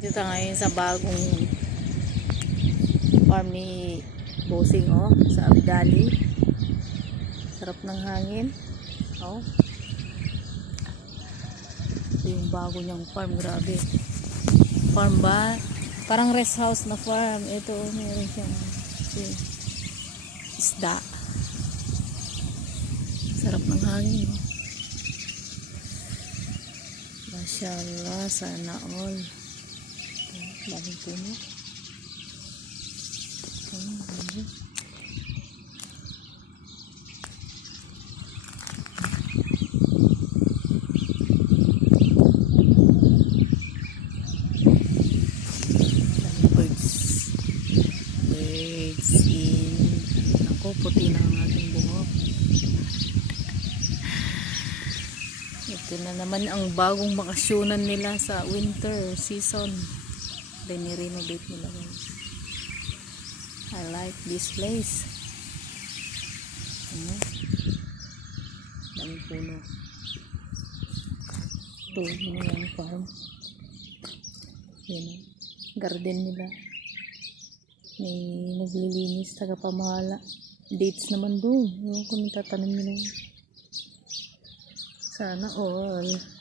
Dito tayo ngayon sa bagong farm ni Bossing oh, sa Abdali. Sarap ng hangin. Oh. Yung bago niyang farm, grabe. Farm ba? Parang rest house na farm. Ito, oh, meron siyang eh, isda. Sarap ng hangin. oh. Mashallah, sana all. Daming puno. Birds in... Ako, puti na ating buhok. Ito na naman ang bagong bakasyonan nila sa winter season. Then, renovate nila guys. I like this place. Ano? Daming puno. Ito, yun yung farm. Yan o. Garden nila. May naglilinis, taga-pamahala. Dates naman doon. Yung kung tatanim nila yun. Sana all.